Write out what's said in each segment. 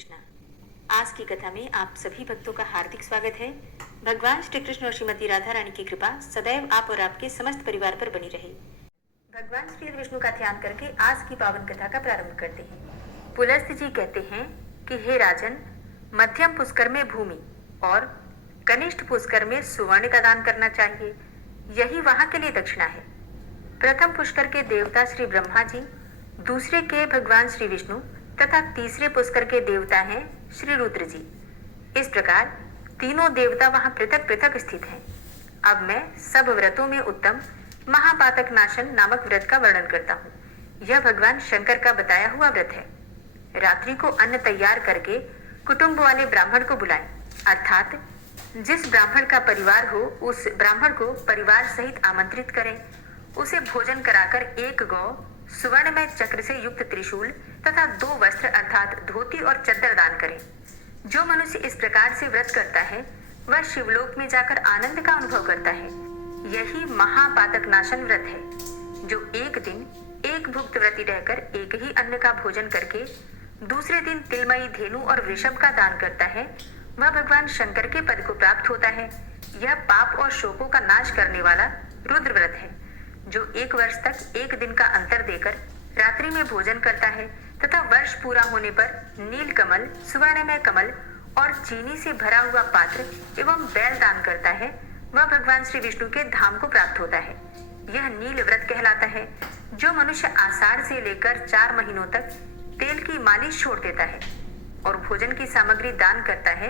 कृष्णा। आज की कथा में आप सभी भक्तों का हार्दिक स्वागत है। भगवान श्री कृष्ण और श्रीमती राधा रानी की कृपा सदैव आप और आपके समस्त परिवार पर बनी रहे। भगवान श्री विष्णु का ध्यान करके आज की पावन कथा का प्रारंभ करते हैं। पुलस्त्य जी कहते हैं कि हे राजन, मध्यम पुष्कर में भूमि और कनिष्ठ पुष्कर में सुवर्ण का दान करना चाहिए। यही वहां के लिए दक्षिणा है। प्रथम पुष्कर के देवता श्री ब्रह्मा जी, दूसरे के भगवान श्री विष्णु तथा तीसरे पुष्कर के देवता हैं श्री रुद्र जी। इस प्रकार तीनों देवता वहां पृथक पृथक स्थित हैं। अब मैं सब व्रतों में उत्तम महापातक नाशन नामक व्रत का वर्णन करता हूँ। यह भगवान शंकर का बताया हुआ व्रत है। रात्रि को अन्न तैयार करके कुटुंब वाले ब्राह्मण को बुलाएं, अर्थात जिस ब्राह्मण का परिवार हो उस ब्राह्मण को परिवार सहित आमंत्रित करें। उसे भोजन कराकर एक गौ, सुवर्णमय चक्र से युक्त त्रिशूल तथा 2 वस्त्र अर्थात धोती और चद्दर दान करें। जो मनुष्य इस प्रकार से व्रत करता है वह शिवलोक में जाकर आनंद का अनुभव करता है। यही महापातक नाशन व्रत है। जो एक दिन एक भुक्त व्रती रहकर एक ही अन्न का भोजन करके दूसरे दिन तिलमयी धेनु और वृषभ का दान करता है, वह भगवान शंकर के पद को प्राप्त होता है। यह पाप और शोकों का नाश करने वाला रुद्र व्रत है। जो 1 वर्ष तक एक दिन का अंतर देकर रात्रि में भोजन करता है तथा वर्ष पूरा होने पर नील कमल, सुवर्णमय कमल और चीनी से भरा हुआ पात्र एवं बैल दान करता है, वह भगवान श्री विष्णु के धाम को प्राप्त होता है। यह नील व्रत कहलाता है। जो मनुष्य आषाढ़ से लेकर 4 महीनों तक तेल की मालिश छोड़ देता है और भोजन की सामग्री दान करता है,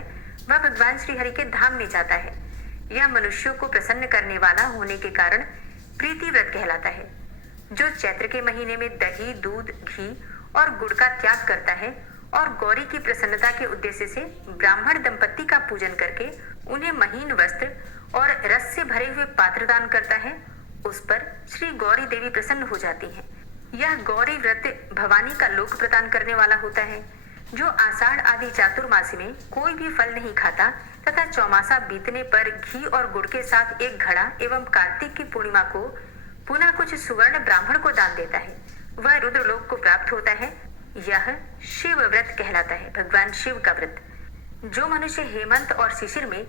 वह भगवान श्री हरि के धाम में जाता है। यह मनुष्यों को प्रसन्न करने वाला होने के कारण प्रीति व्रत कहलाता है। जो चैत्र के महीने में दही, दूध, घी और गुड़ का त्याग करता है और गौरी की प्रसन्नता के उद्देश्य से ब्राह्मण दंपत्ति का पूजन करके उन्हें महीन वस्त्र और रस से भरे हुए पात्र दान करता है, उस पर श्री गौरी देवी प्रसन्न हो जाती हैं। यह गौरी व्रत भवानी का लोक प्रदान करने वाला होता है। जो आषाढ़ आदि चातुर्मासी में कोई भी फल नहीं खाता तथा चौमासा बीतने पर घी और गुड़ के साथ एक घड़ा एवं कार्तिक की पूर्णिमा को पुनः कुछ सुवर्ण ब्राह्मण को दान देता है, वह रुद्रलोक को प्राप्त होता है। यह शिव व्रत कहलाता है, भगवान शिव का व्रत। जो मनुष्य हेमंत और शिशिर में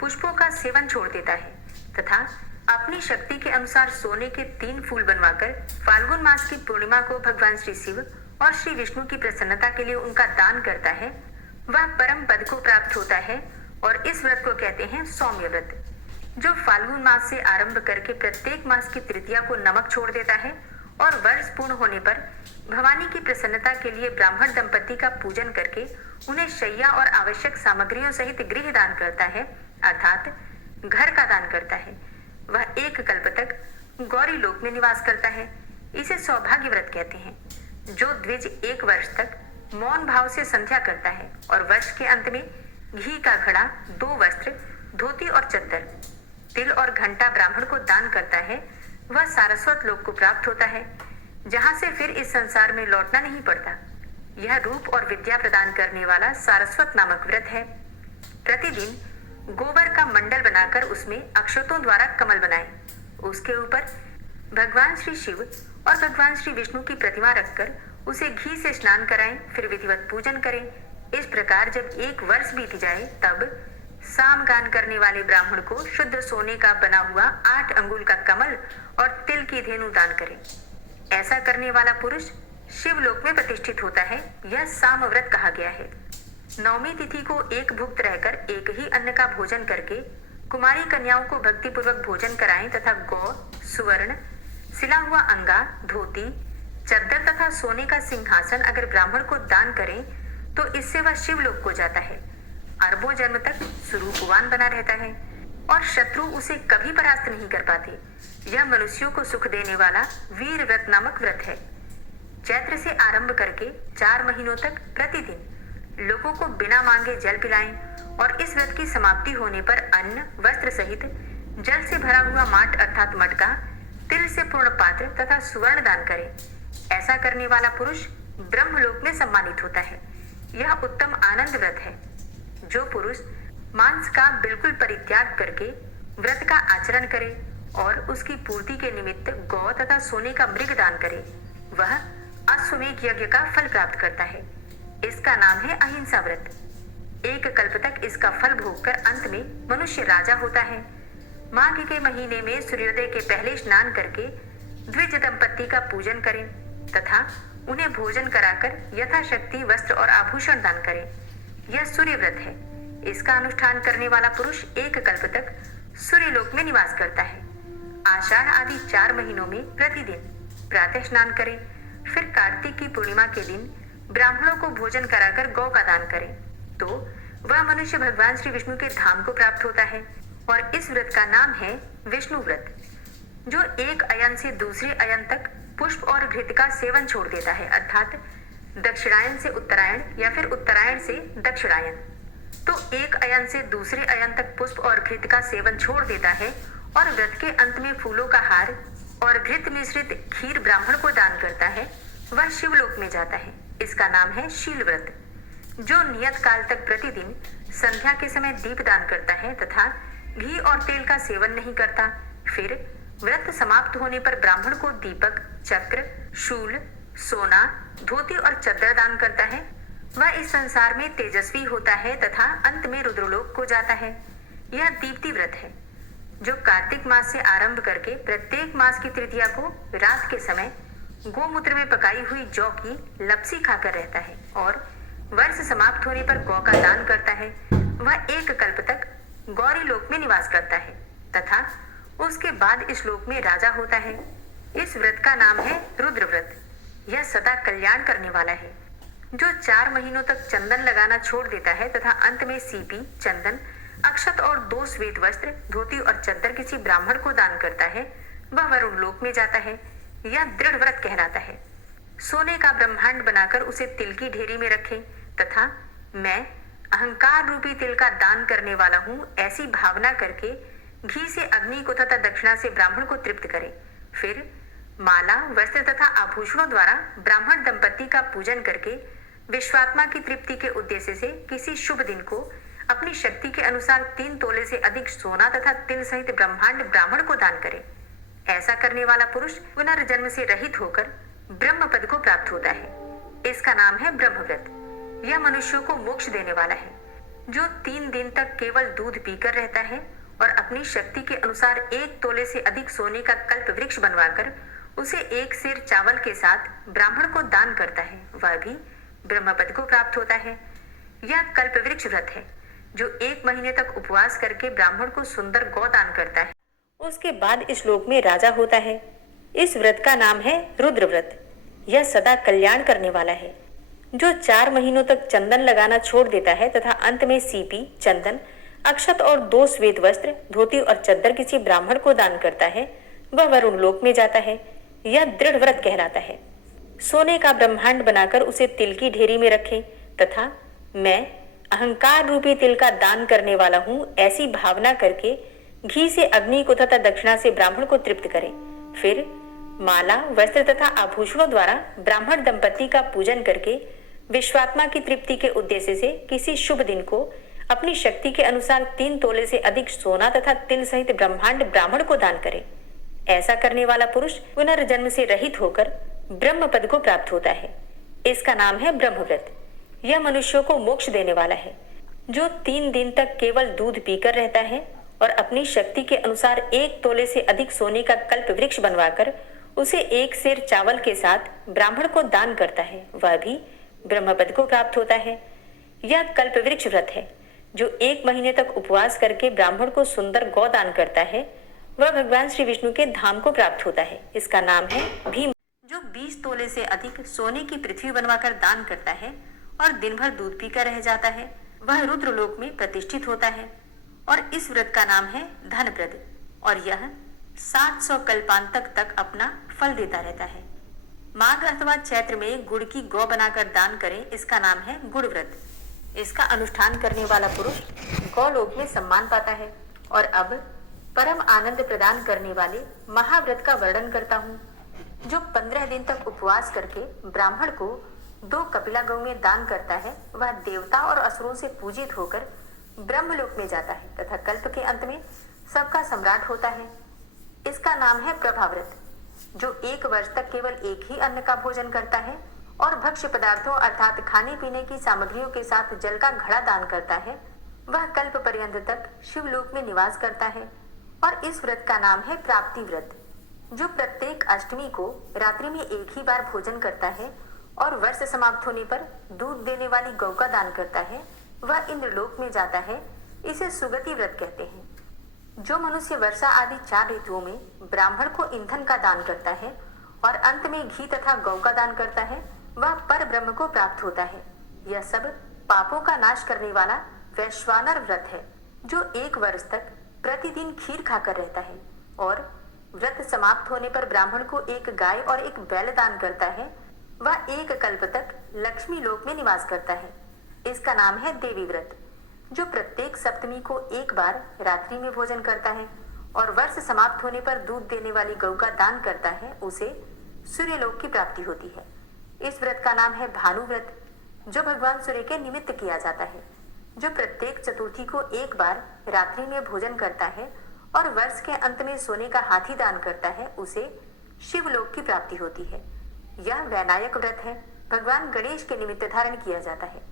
पुष्पों का सेवन छोड़ देता है तथा अपनी शक्ति के अनुसार सोने के 3 फूल बनवाकर फाल्गुन मास की पूर्णिमा को भगवान श्री शिव और श्री विष्णु की प्रसन्नता के लिए उनका दान करता है, वह परम पद को प्राप्त होता है और इस व्रत को कहते हैं सौम्य व्रत। जो फाल्गुन मास से आरंभ करके प्रत्येक मास की तृतीया को नमक छोड़ देता है और वर्ष पूर्ण होने पर भवानी की प्रसन्नता के लिए ब्राह्मण दंपत्ति का पूजन करके उन्हें शैया और आवश्यक सामग्रियों सहित गृह दान करता है, अर्थात घर का दान करता है, वह 1 कल्प तक गौरी लोक में निवास करता है। इसे सौभाग्य व्रत कहते हैं। जो द्विज 1 वर्ष तक मौन भाव से संध्या करता है और वर्ष के अंत में घी का घड़ा, 2 वस्त्र, धोती और चद्दर, तिल और घंटा ब्राह्मण को दान करता है, वह सारस्वत लोक को प्राप्त होता है, जहां से फिर इस संसार में लौटना नहीं पड़ता। यह रूप और विद्या प्रदान करने वाला सारस्वत नामक व्रत है। प्रतिदिन गोबर का मंडल बनाकर उसमें अक्षतों द्वारा कमल बनाएं। उसके ऊपर भगवान श्री शिव और भगवान श्री विष्णु की प्रतिमा रखकर उसे घी से स्नान कराएं, फिर विधिवत पूजन करें। इस प्रकार जब 1 वर्ष बीत जाए तब सामगान करने वाले ब्राह्मण को शुद्ध सोने का बना हुआ 8 अंगुल का कमल और तिल की धेनु दान करें। ऐसा करने वाला पुरुष शिवलोक में प्रतिष्ठित होता है। यह साम व्रत कहा गया है। नवमी तिथि को एक भुक्त रहकर एक ही अन्न का भोजन करके कुमारी कन्याओं को भक्ति पूर्वक भोजन कराएं तथा गौ, सुवर्ण, सिला हुआ अंगा, धोती, चद्दर तथा सोने का सिंहासन अगर ब्राह्मण को दान करें तो इससे वह शिवलोक को जाता है। अरबों जन्म तक स्वरूपवान बना रहता है और शत्रु उसे कभी परास्त नहीं कर पाते। यह मनुष्यों को सुख देने वाला वीर व्रत नामक व्रत है। चैत्र से आरंभ करके 4 महीनों तक प्रतिदिन लोगों को बिना मांगे जल पिलाएं और इस व्रत की समाप्ति होने पर अन्न, वस्त्र सहित जल से भरा हुआ माट अर्थात मटका, तिल से पूर्ण पात्र तथा सुवर्ण दान करें। ऐसा करने वाला पुरुष ब्रह्मलोक में सम्मानित होता है। यह उत्तम आनंद व्रत है। जो पुरुष मांस का बिल्कुल परित्याग करके व्रत का आचरण करे और उसकी पूर्ति के निमित्त गौ तथा सोने का मृग दान करे, वह अश्वमेध यज्ञ का फल प्राप्त करता है। इसका नाम है अहिंसा व्रत। एक कल्प तक इसका फल भोगकर अंत में मनुष्य राजा होता है। माघ के महीने में सूर्योदय के पहले स्नान करके द्विज दंपत्ति का पूजन करें तथा उन्हें भोजन कराकर यथाशक्ति वस्त्र और आभूषण दान करें। यह सूर्य व्रत है। इसका अनुष्ठान करने वाला पुरुष एक कल्प तक सूर्य लोक में निवास करता है। आषाढ़ आदि 4 महीनों में प्रतिदिन प्रातः स्नान करें, फिर कार्तिक की पूर्णिमा के दिन ब्राह्मणों को भोजन कराकर गौ का दान करें, तो वह मनुष्य भगवान श्री विष्णु के धाम को प्राप्त होता है। और इस व्रत का नाम है विष्णु व्रत। जो एक अयन से दूसरे अयन तक पुष्प और घृत का सेवन छोड़ देता है, अर्थात दक्षिणायन से उत्तरायण या फिर उत्तरायण से दक्षिणायन, तो एक अयन से दूसरे अयन तक पुष्प और घृत का सेवन छोड़ देता है और व्रत के अंत में फूलों का हार और घृत मिश्रित खीर ब्राह्मण को दान करता है, वह शिवलोक में जाता है। इसका नाम है शील व्रत। जो नियत काल तक प्रतिदिन संध्या के समय दीप दान करता है तथा घी और तेल का सेवन नहीं करता, फिर व्रत समाप्त होने पर ब्राह्मण को दीपक, चक्र, शूल, सोना, धोती और चद्दर दान करता है, वह इस संसार में तेजस्वी होता है तथा अंत में रुद्रलोक को जाता है। यह दीप्ति व्रत है जो कार्तिक मास से आरंभ करके प्रत्येक मास की तृतीया को रात के समय गोमूत्र में पकाई हुई जौ की लपसी खाकर रहता है और वर्ष समाप्त होने पर गौ का दान करता है। वह एक कल्प तक गौरी लोक में निवास करता है तथा उसके बाद इस लोक में राजा होता है। इस व्रत का नाम है रुद्र व्रत। यह सदा कल्याण करने वाला है। जो 4 महीनों तक चंदन लगाना छोड़ देता है तथा अंत में सीपी, चंदन, अक्षत और 2 श्वेत वस्त्र, धोती और चद्दर किसी ब्राह्मण को दान करता है, वह वरुण लोक में जाता है। यह दृढ़ व्रत कहलाता है। सोने का ब्रह्मांड बनाकर उसे तिल की ढेरी में रखें तथा मैं अहंकार रूपी तिल का दान करने वाला हूँ, ऐसी भावना करके घी से अग्नि को तथा दक्षिणा से ब्राह्मण को तृप्त करें। फिर माला, वस्त्र तथा आभूषणों द्वारा ब्राह्मण दंपत्ति का पूजन करके विश्वात्मा की तृप्ति के उद्देश्य से किसी शुभ दिन को अपनी शक्ति के अनुसार 3 तोले से अधिक सोना तथा तिल सहित ब्रह्मांड ब्राह्मण को दान करे। ऐसा करने वाला पुरुष पुनर्जन्म से रहित होकर ब्रह्म पद को प्राप्त होता है। इसका नाम है ब्रह्मव्रत। यह मनुष्यों को मोक्ष देने वाला है। जो 3 दिन तक केवल दूध पीकर रहता है और अपनी शक्ति के अनुसार 1 तोले से अधिक सोने का कल्प वृक्ष बनवाकर उसे 1 सेर चावल के साथ ब्राह्मण को दान करता है, वह भी ब्रह्म पद को प्राप्त होता है। यह कल्प वृक्ष व्रत है। जो 1 महीने तक उपवास करके ब्राह्मण को सुंदर गौ दान करता है, उसके बाद इस लोक में राजा होता है। इस व्रत का नाम है रुद्र व्रत। यह सदा कल्याण करने वाला है। जो 4 महीनों तक चंदन लगाना छोड़ देता है तथा अंत में सीपी, चंदन, अक्षत और 2 श्वेत वस्त्र, धोती और चद्दर किसी ब्राह्मण को दान करता है, वह वरुण लोक में जाता है। यह दृढ़ व्रत कहलाता है। सोने का ब्रह्मांड बनाकर उसे तिल की ढेरी में रखें तथा मैं अहंकार रूपी तिल का दान करने वाला हूँ, ऐसी भावना करके घी से अग्नि को तथा दक्षिणा से ब्राह्मण को तृप्त करें। फिर माला, वस्त्र तथा आभूषणों द्वारा ब्राह्मण दंपत्ति का पूजन करके विश्वात्मा की तृप्ति के उद्देश्य से किसी शुभ दिन को अपनी शक्ति के अनुसार 3 तोले से अधिक सोना तथा तिल सहित ब्रह्मांड ब्राह्मण को दान करे। ऐसा करने वाला पुरुष पुनर्जन्म से रहित होकर ब्रह्म पद को प्राप्त होता है। इसका नाम है ब्रह्मव्रत। यह मनुष्यों को मोक्ष देने वाला है। जो 3 दिन तक केवल दूध पीकर रहता है और अपनी शक्ति के अनुसार 1 तोले से अधिक सोने का कल्प वृक्ष बनवाकर उसे 1 सेर चावल के साथ ब्राह्मण को दान करता है, वह भी ब्रह्म पद को प्राप्त होता है। यह कल्प वृक्ष व्रत है। जो 1 महीने तक उपवास करके ब्राह्मण को सुंदर गौ दान करता है, वह भगवान श्री विष्णु के धाम को प्राप्त होता है। इसका नाम है भीम। जो 20 तोले से अधिक सोने की पृथ्वी बनवाकर दान करता है और दिन भर दूध पीकर रह जाता है, वह रुद्रलोक में प्रतिष्ठित होता है। और इस व्रत का नाम है धन व्रत और यह 700 कल्पांतक तक अपना फल देता रहता है। माघ अथवा चैत्र में गुड़ की गौ बनाकर दान करें, इसका नाम है गुड़ व्रत। इसका अनुष्ठान करने वाला पुरुष गौलोक में सम्मान पाता है। और अब परम आनंद प्रदान करने वाले महाव्रत का वर्णन करता हूँ। जो 15 दिन तक उपवास करके ब्राह्मण को 2 कपिला गौ में दान करता है, वह देवता और असुरों से पूजित होकर ब्रह्मलोक में जाता है तथा कल्प के अंत में सबका सम्राट होता है। इसका नाम है प्रभाव्रत। जो 1 वर्ष तक केवल एक ही अन्न का भोजन करता है और भक्ष्य पदार्थों अर्थात खाने पीने की सामग्रियों के साथ जल का घड़ा दान करता है, वह कल्प पर्यंत तक शिवलोक में निवास करता है। और इस व्रत का नाम है प्राप्ति व्रत। जो प्रत्येक अष्टमी को रात्रि में एक ही बार भोजन करता है और वर्ष समाप्त होने पर दूध देने वाली गौ का दान करता है, वह इंद्रलोक में जाता है। इसे सुगति व्रत कहते हैं। जो मनुष्य वर्षा आदि 4 ऋतुओं में ब्राह्मण को ईंधन का दान करता है और अंत में घी तथा गौ का दान करता है, वह पर ब्रह्म को प्राप्त होता है। यह सब पापों का नाश करने वाला वैश्वानर व्रत है, जो 1 वर्ष तक प्रतिदिन खीर खाकर रहता है और व्रत समाप्त होने पर ब्राह्मण को एक गाय और एक बैल दान करता है। वह 1 कल्प तक लक्ष्मी लोक में निवास करता है। इसका नाम है देवी व्रत। जो प्रत्येक सप्तमी को एक बार रात्रि में भोजन करता है और वर्ष समाप्त होने पर दूध देने वाली गौ का दान करता है, उसे सूर्यलोक की प्राप्ति होती है। इस व्रत का नाम है भानु व्रत, जो भगवान सूर्य के निमित्त किया जाता है। जो प्रत्येक चतुर्थी को एक बार रात्रि में भोजन करता है और वर्ष के अंत में सोने का हाथी दान करता है, उसे शिवलोक की प्राप्ति होती है। यह वैनायक व्रत है, भगवान गणेश के निमित्त धारण किया जाता है।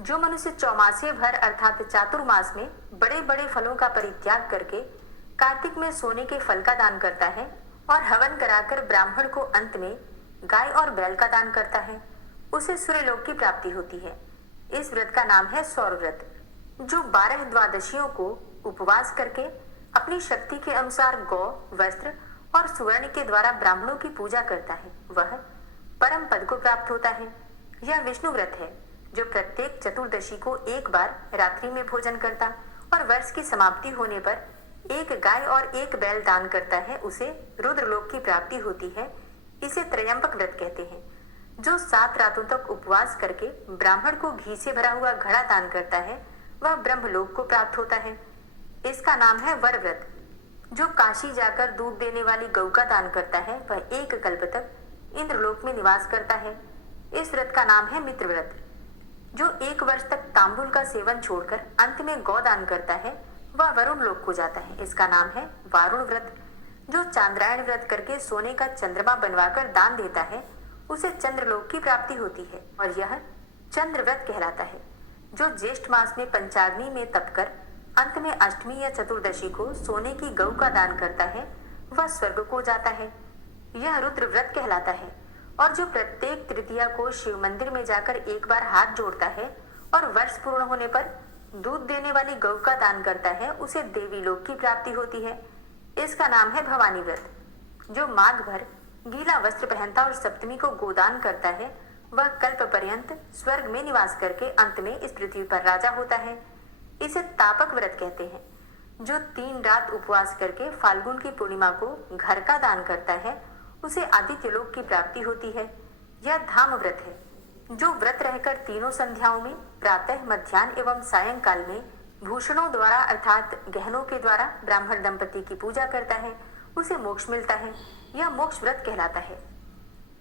जो मनुष्य चौमासे भर अर्थात चातुर्मास में बड़े बड़े फलों का परित्याग करके कार्तिक में सोने के फल का दान करता है और हवन कराकर ब्राह्मण को अंत में गाय और बैल का दान करता है, उसे सूर्यलोक की प्राप्ति होती है। इस व्रत का नाम है सौर व्रत। जो 12 द्वादशियों को उपवास करके अपनी शक्ति के अनुसार गौ, वस्त्र और सुवर्ण के द्वारा ब्राह्मणों की पूजा करता है, वह परम पद को प्राप्त होता है। यह विष्णु व्रत है। जो प्रत्येक चतुर्दशी को एक बार रात्रि में भोजन करता और वर्ष की समाप्ति होने पर एक गाय और एक बैल दान करता है, उसे रुद्रलोक की प्राप्ति होती है। इसे त्रयंबक व्रत कहते हैं। जो 7 रातों तक उपवास करके ब्राह्मण को घी से भरा हुआ घड़ा दान करता है, वह ब्रह्मलोक को प्राप्त होता है। इसका नाम है वर व्रत। जो काशी जाकर दूध देने वाली गौ का दान करता है, वह 1 कल्प तक इंद्रलोक में निवास करता है। इस व्रत का नाम है मित्र व्रत। जो 1 वर्ष तक तांबुल का सेवन छोड़कर अंत में गौ दान करता है, वह वरुण लोक को जाता है। इसका नाम है वारुण व्रत। जो चांद्रायण व्रत करके सोने का चंद्रमा बनवाकर दान देता है, उसे चंद्रलोक की प्राप्ति होती है और यह चंद्र व्रत कहलाता है। जो ज्येष्ठ मास में पंचाग्नि में तपकर अंत में अष्टमी या चतुर्दशी को सोने की गौ का दान करता है, वह स्वर्ग को जाता है। यह रुद्र व्रत कहलाता है। और जो प्रत्येक तृतीया को शिव मंदिर में जाकर एक बार हाथ जोड़ता है और वर्ष पूर्ण होने पर दूध देने वाली गौ का दान करता है, उसे देवी लोक की प्राप्ति होती है। इसका नाम है भवानी व्रत। जो माघ भर गीला वस्त्र पहनता और सप्तमी को गोदान करता है, वह कल्प पर्यंत स्वर्ग में निवास करके अंत में इस पृथ्वी पर राजा होता है। इसे तापक व्रत कहते हैं। जो 3 रात उपवास करके फाल्गुन की पूर्णिमा को घर का दान करता है, उसे आदित्य लोक की प्राप्ति होती है। यह धाम व्रत है। जो व्रत रहकर तीनों संध्याओं में प्रातः, मध्याह्न एवं सायंकाल में भूषणों द्वारा अर्थात गहनों के द्वारा ब्राह्मण दंपति की पूजा करता है, उसे मोक्ष मिलता है। यह मोक्ष व्रत कहलाता है।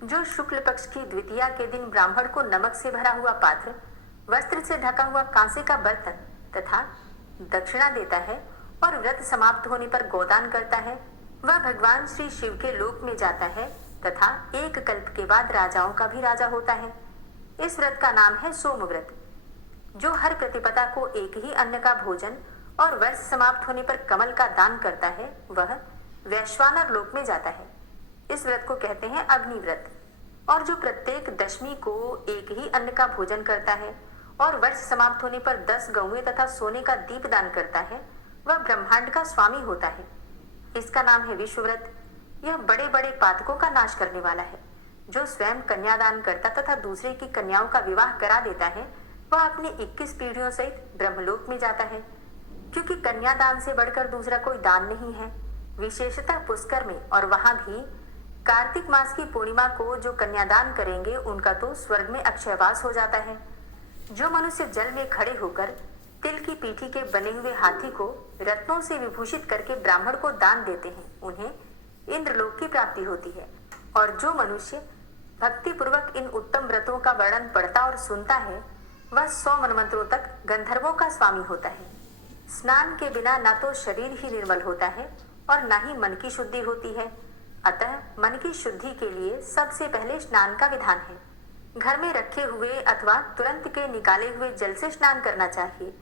जो शुक्ल पक्ष की द्वितीया के दिन ब्राह्मण को नमक से भरा हुआ पात्र, वस्त्र से ढका हुआ कांसे का बर्तन तथा दक्षिणा देता है और व्रत समाप्त होने पर गोदान करता है, वह भगवान श्री शिव के लोक में जाता है तथा 1 कल्प के बाद राजाओं का भी राजा होता है। इस व्रत का नाम है सोम व्रत। जो हर प्रतिपदा को एक ही अन्न का भोजन और वर्ष समाप्त होने पर कमल का दान करता है, वह वैश्वानर लोक में जाता है। इस व्रत को कहते हैं अग्नि व्रत। और जो प्रत्येक दशमी को एक ही अन्न का भोजन करता है और वर्ष समाप्त होने पर 10 गौएं तथा सोने का दीप दान करता है, वह ब्रह्मांड का स्वामी होता है। इसका नाम है विश्व व्रत। यह बड़े बड़े पातकों का नाश करने वाला है। जो स्वयं कन्यादान करता तथा दूसरे की कन्याओं का विवाह करा देता है, वह अपने 21 पीढ़ियों सहित ब्रह्मलोक में जाता है। क्योंकि कन्यादान से बढ़कर दूसरा कोई दान नहीं है, विशेषतः पुष्कर में, और वहां भी कार्तिक मास की पूर्णिमा को जो कन्यादान करेंगे उनका तो स्वर्ग में अक्षयवास हो जाता है। जो मनुष्य जल में खड़े होकर तिल की पीठी के बने हुए हाथी को रत्नों से विभूषित करके ब्राह्मण को दान देते हैं, उन्हें इंद्रलोक की प्राप्ति होती है। और जो मनुष्य भक्ति पूर्वक इन उत्तम व्रतों का वर्णन पढ़ता और सुनता है, वह 100 मनमंत्रों तक गंधर्वों का स्वामी होता है। स्नान के बिना न तो शरीर ही निर्मल होता है और न ही मन की शुद्धि होती है। अतः मन की शुद्धि के लिए सबसे पहले स्नान का विधान है। घर में रखे हुए अथवा तुरंत के निकाले हुए जल से स्नान करना चाहिए।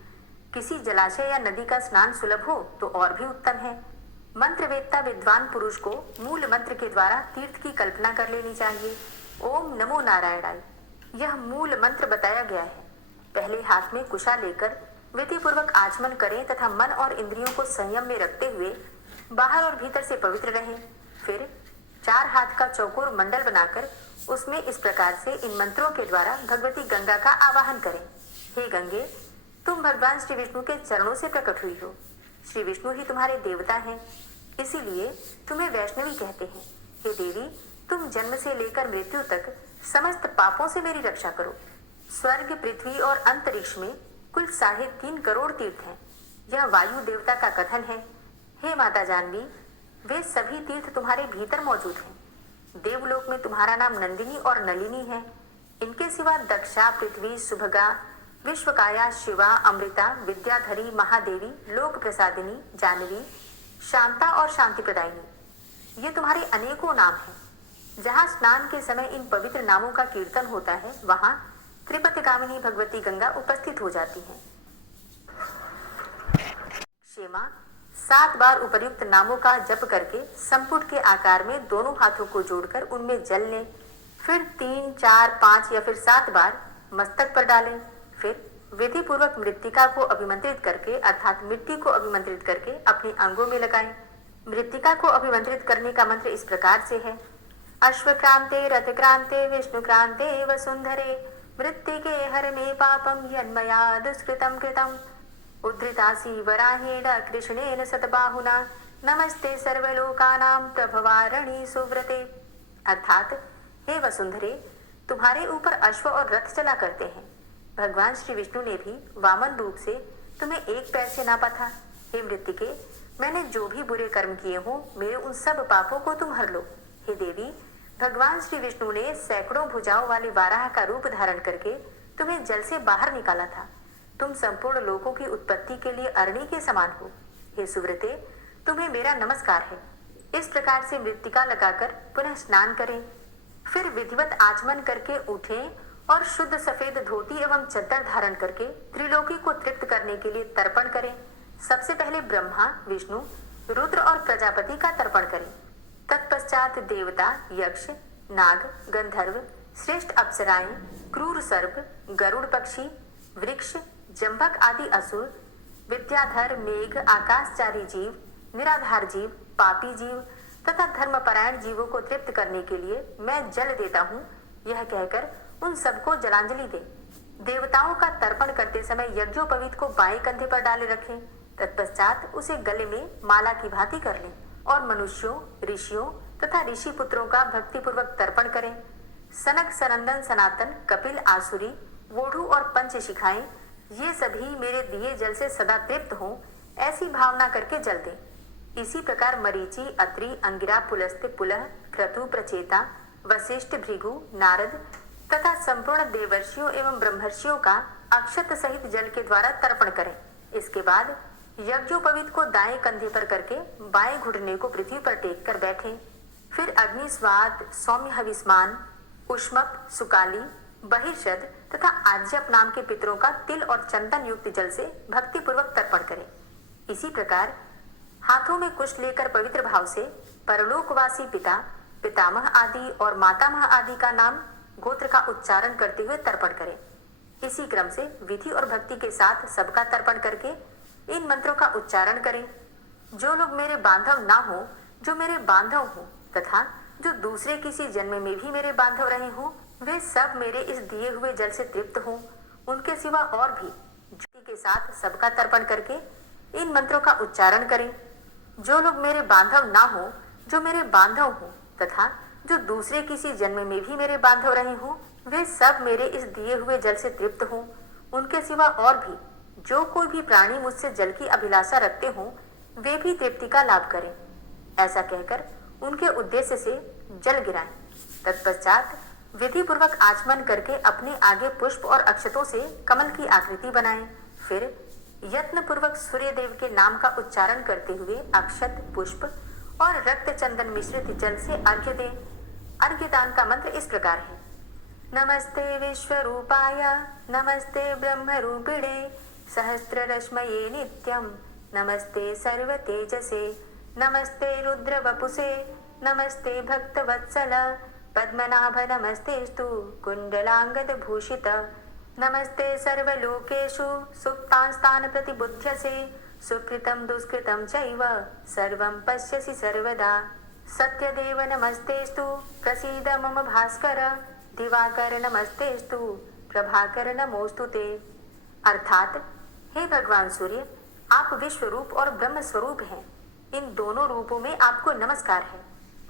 किसी जलाशय या नदी का स्नान सुलभ हो तो और भी उत्तम है। मंत्र वेत्ता विद्वान पुरुष को मूल मंत्र के द्वारा तीर्थ की कल्पना कर लेनी चाहिए। ओम नमो नारायणाय, यह मूल मंत्र बताया गया है। पहले हाथ में कुशा लेकर विधि पूर्वक आचमन करें तथा मन और इंद्रियों को संयम में रखते हुए बाहर और भीतर से पवित्र रहें। फिर 4 हाथ का चौकोर मंडल बनाकर उसमें इस प्रकार से इन मंत्रों के द्वारा भगवती गंगा का आवाहन करें। हे गंगे, तुम भगवान श्री विष्णु के चरणों से प्रकट हुई हो। श्री विष्णु ही तुम्हारे देवता हैं, इसीलिए तुम्हें वैष्णवी कहते हैं। हे देवी, तुम जन्म से लेकर मृत्यु तक समस्त पापों से मेरी रक्षा करो। स्वर्ग, पृथ्वी और अंतरिक्ष में कुल 3.5 करोड़ तीर्थ हैं। यह वायु देवता का कथन है। हे माता जानवी, वे सभी तीर्थ तुम्हारे भीतर मौजूद हैं। देवलोक में तुम्हारा नाम नंदिनी और नलिनी है। इनके सिवा दक्षा, पृथ्वी, सुभगा, विश्वकाया, शिवा, अमृता, विद्याधरी, महादेवी, लोक प्रसादिनी, जानवी, शांता और शांति प्रदायिनी, ये तुम्हारे अनेकों नाम हैं। जहाँ स्नान के समय इन पवित्र नामों का कीर्तन होता है, वहाँ त्रिपथगामिनी भगवती गंगा उपस्थित हो जाती हैं। क्षेमा 7 बार उपर्युक्त नामों का जप करके संपुट के आकार में दोनों हाथों को जोड़कर उनमें जल लें। फिर 3, 4, 5 या फिर 7 बार मस्तक पर डालें। फिर विधि पूर्वक मृत्तिका को अभिमंत्रित करके अर्थात मिट्टी को अभिमंत्रित करके अपने अंगों में लगाएं। मृत्तिका को अभिमंत्रित करने का मंत्र इस प्रकार से है। अश्वक्रांते रथक्रांते विष्णुक्रांते वसुंधरे मृत्तिके हर मे पापम यन्मया दुष्कृतं कृतम् उद्धृतासी वराहेण कृष्णेन सतबाहुना नमस्ते सर्वलोकानां प्रभवारणी सुव्रते। अर्थात हे वसुंधरे, तुम्हारे ऊपर अश्व और रथ चला करते हैं। भगवान श्री विष्णु ने भी वामन रूप से तुम्हें एक पैर से नापा था। हे मृत्तिके, मैंने जो भी बुरे कर्म किए हों, मेरे उन सब पापों को तुम हर लो। हे देवी, भगवान श्री विष्णु ने सैकड़ों भुजाओं वाले वाराह का रूप धारण करके तुम्हें जल से बाहर निकाला था। तुम संपूर्ण लोकों की उत्पत्ति के लिए अरणी के समान हो। हे सुव्रते, तुम्हें मेरा नमस्कार है। इस प्रकार से मृत्तिका लगाकर पुनः स्नान करें। फिर विधिवत आचमन करके उठें और शुद्ध सफेद धोती एवं चद्दर धारण करके त्रिलोकी को तृप्त करने के लिए तर्पण करें। सबसे पहले ब्रह्मा, विष्णु, रुद्र और प्रजापति का तर्पण करें। तत्पश्चात देवता, यक्ष, नाग, गंधर्व, श्रेष्ठ अप्सराएं, क्रूर सर्प, गरुड़ पक्षी, वृक्ष, जंभक आदि असुर, विद्याधर, मेघ, आकाशचारी जीव, निराधार जीव, पापी जीव तथा धर्मपरायण जीवों को तृप्त करने के लिए मैं जल देता हूँ, यह कहकर उन सबको जलांजलि दे। देवताओं का तर्पण करते समय यज्ञोपवीत को बाएं कंधे पर डाले रखें। तत्पश्चात उसे गले में माला की भांति कर लें और मनुष्यों, ऋषियों तथा ऋषि पुत्रों का भक्तिपूर्वक तर्पण करें। सनक, सनंदन, सनातन, कपिल, आसुरी, वोढ़ू और पंचशिखाएं, ये सभी मेरे दिए जल से सदा तृप्त हों, ऐसी भावना करके जल दें। इसी प्रकार मरीचि, अत्रि, अंगिरा, पुलस्त्य, पुलह, क्रतु, प्रचेता, वशिष्ठ, भृगु, नारद तथा संपूर्ण देवर्षियों एवं ब्रह्मर्षियों का अक्षत सहित जल के द्वारा तर्पण करें। इसके बाद यज्ञोपवीत को दाएं कंधे पर करके बाएं घुटने को पृथ्वी पर टेक कर बैठें। फिर अग्नि, स्वाद, सौम्य हविस्मान, उष्मक, सुकाली, बहिर्षद तथा आज्यप नाम के पितरों का तिल और चंदन युक्त जल से भक्ति पूर्वक तर्पण करें। इसी प्रकार हाथों में कुश लेकर पवित्र भाव से परलोकवासी पिता, पितामह आदि और मातामह आदि का नाम, गोत्र का उच्चारण करते हुए तर्पण करें। इसी क्रम से विधि और भक्ति के साथ सबका तर्पण करके इन मंत्रों का उच्चारण करें। जो लोग मेरे बांधव ना हो, जो मेरे बांधव हो तथा जो दूसरे किसी जन्म में भी मेरे बांधव रहे हों, वे सब मेरे इस दिए हुए जल से तृप्त हों। उनके सिवा और भी ज्योति के साथ सबका तर्पण करके इन मंत्रों का उच्चारण करें। जो लोग मेरे बांधव ना हो, जो मेरे बांधव हो तथा जो दूसरे किसी जन्म में भी मेरे बांधव रहे हों, वे सब मेरे इस दिए हुए जल से तृप्त हों। उनके सिवा और भी जो कोई भी प्राणी मुझसे जल की अभिलाषा रखते हों, वे भी तृप्ति का लाभ करें। ऐसा कहकर उनके उद्देश्य से जल गिराएं। तत्पश्चात विधि पूर्वक आचमन करके अपने आगे पुष्प और अक्षतों से कमल की आकृति बनाएं। फिर यत्न पूर्वक सूर्य देव के नाम का उच्चारण करते हुए अक्षत, पुष्प और रक्त चंदन मिश्रित जल से अर्घ्य दें। अर्घ्य दान का मंत्र इस प्रकार है। नमस्ते विश्वरूपाय नमस्ते ब्रह्मरूपिणे सहस्ररश्मये नित्यं नमस्ते सर्वतेजसे नमस्ते रुद्रवपुषे नमस्ते भक्तवत्सल पद्मनाभ नमस्तेस्तु कुण्डलाङ्गदभूषित नमस्ते सर्वलोकेषु सुप्तांस्तान् प्रतिबुध्यसे सुकृतं दुष्कृतं चैव सर्वं पश्यसि सर्वदा सत्यदेव नमस्तेस्तु प्रसीद मम भास्कर दिवाकर नमस्तेस्तु प्रभाकर नमोस्तुते। अर्थात हे भगवान सूर्य, आप विश्व रूप और ब्रह्म स्वरूप हैं। इन दोनों रूपों में आपको नमस्कार है।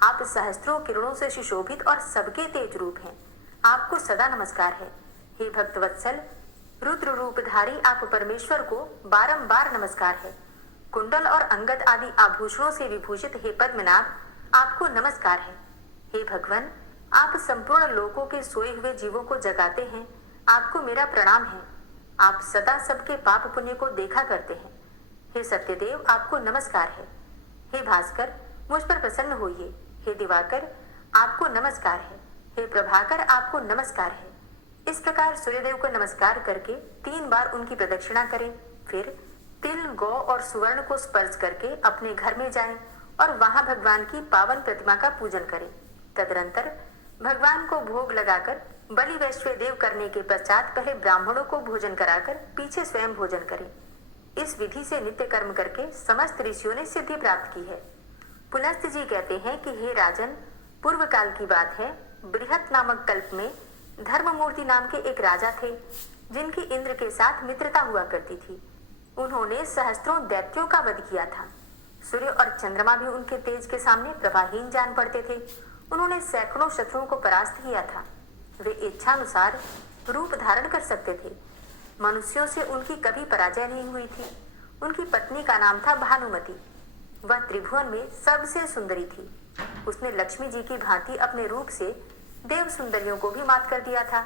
आप सहस्त्रों किरणों से सुशोभित और सबके तेज रूप हैं। आपको सदा नमस्कार है। हे भक्तवत्सल, रुद्र रूपधारी आप परमेश्वर को बारंबार नमस्कार है। कुंडल और अंगद आदि आभूषणों से विभूषित हे पद्मनाभ, आपको नमस्कार है। हे भगवान, आप संपूर्ण लोकों के सोए हुए जीवों को जगाते हैं। आपको मेरा प्रणाम है। आप सदा सबके पाप पुण्य को देखा करते हैं। हे सत्यदेव, आपको नमस्कार है। हे भास्कर, मुझ पर प्रसन्न होइए। हे दिवाकर, आपको नमस्कार है। हे प्रभाकर, आपको नमस्कार है। इस प्रकार सूर्यदेव को नमस्कार करके 3 बार उनकी प्रदक्षिणा करें। फिर तिल, गौ और सुवर्ण को स्पर्श करके अपने घर में जाएं और वहां भगवान की पावन प्रतिमा का पूजन करें। तदनंतर भगवान को भोग लगाकर बलि वैश्वदेव करने के पश्चात पहले ब्राह्मणों को भोजन कराकर पीछे स्वयं भोजन करें। इस विधि से नित्य कर्म करके समस्त ऋषियों ने सिद्धि प्राप्त की है। पुलस्त जी कहते हैं कि हे राजन, पूर्व काल की बात है, बृहत नामक कल्प में धर्ममूर्ति नाम के एक राजा थे, जिनकी इंद्र के साथ मित्रता हुआ करती थी। उन्होंने सहस्त्रों दैत्यों का वध किया था। सूर्य और चंद्रमा भी उनके तेज के सामने प्रभाहीन जान पड़ते थे। उन्होंने सैकड़ों शत्रुओं को परास्त किया था। वे इच्छानुसार रूप धारण कर सकते थे। मनुष्यों से उनकी कभी पराजय नहीं हुई थी। उनकी पत्नी का नाम था भानुमति। वह त्रिभुवन में सबसे सुंदरी थी। उसने लक्ष्मी जी की भांति अपने रूप से देव सुंदरियों को भी मात कर दिया था।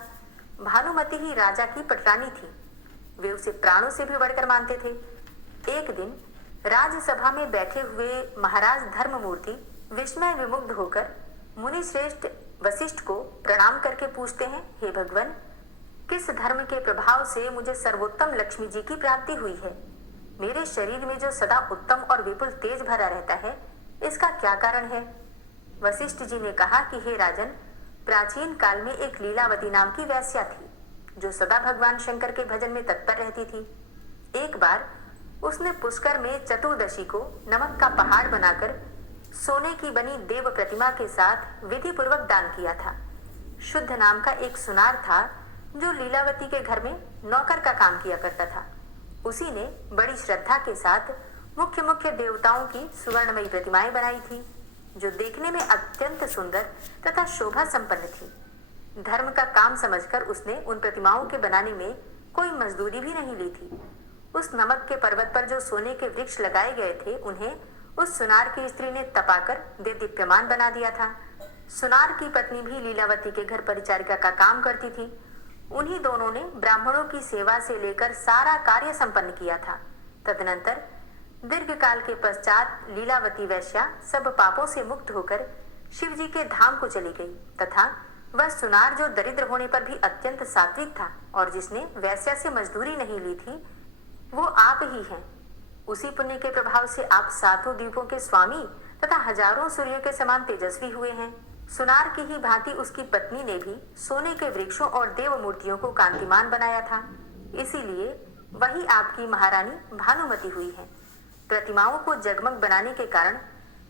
भानुमति ही राजा की पटरानी थी। वे उसे प्राणों से भी बढ़कर मानते थे। एक दिन राजसभा में बैठे हुए महाराज धर्ममूर्ति विस्मय विमुग्ध होकर मुनि श्रेष्ठ वशिष्ठ को प्रणाम करके पूछते हैं, हे भगवान, किस धर्म के प्रभाव से मुझे सर्वोत्तम लक्ष्मी जी की प्राप्ति हुई है? मेरे शरीर में जो सदा उत्तम और विपुल तेज भरा रहता है, इसका क्या कारण है? वशिष्ठ जी ने कहा कि हे राजन, प्राचीन काल में एक लीलावती नाम की वेश्या थी, जो सदा भगवान शंकर के भजन में तत्पर रहती थी। एक बार उसने पुष्कर में चतुर्दशी को नमक का पहाड़ बनाकर सोने की बनी देव प्रतिमा के साथ विधि पूर्वक दान किया था। शुद्ध नाम का एक सुनार था, जो लीलावती के घर में नौकर का काम किया करता था। उसी ने बड़ी श्रद्धा के साथ मुख्य मुख्य देवताओं की सुवर्णमयी प्रतिमाएं बनाई थी, जो देखने में अत्यंत सुंदर तथा शोभा संपन्न थी। धर्म का काम समझकर उसने उन प्रतिमाओं के बनाने में कोई मजदूरी भी नहीं ली थी। उस नमक के पर्वत पर जो सोने के वृक्ष लगाए गए थे, उन्हें उस सुनार की स्त्री ने तपाकर दीप्यमान बना दिया था। सुनार की पत्नी भी लीलावती के घर परिचारिका का काम करती थी। उन्हीं दोनों ने ब्राह्मणों की सेवा से लेकर सारा कार्य संपन्न किया था। तदनंतर दीर्घ काल के पश्चात लीलावती वैश्या सब पापों से मुक्त होकर शिव जी के धाम को चली गई, तथा वह सुनार जो दरिद्र होने पर भी अत्यंत सात्विक था और जिसने वैश्या से मजदूरी नहीं ली थी, वो आप ही हैं। उसी पुण्य के प्रभाव से आप सातों द्वीपों के स्वामी तथा हजारों सूर्यों के समान तेजस्वी हुए हैं। सुनार की ही भांति उसकी पत्नी ने भी सोने के वृक्षों और देव मूर्तियों को कांतिमान बनाया था। इसीलिए वही आपकी महारानी भानुमति हुई है। प्रतिमाओं को जगमग बनाने के कारण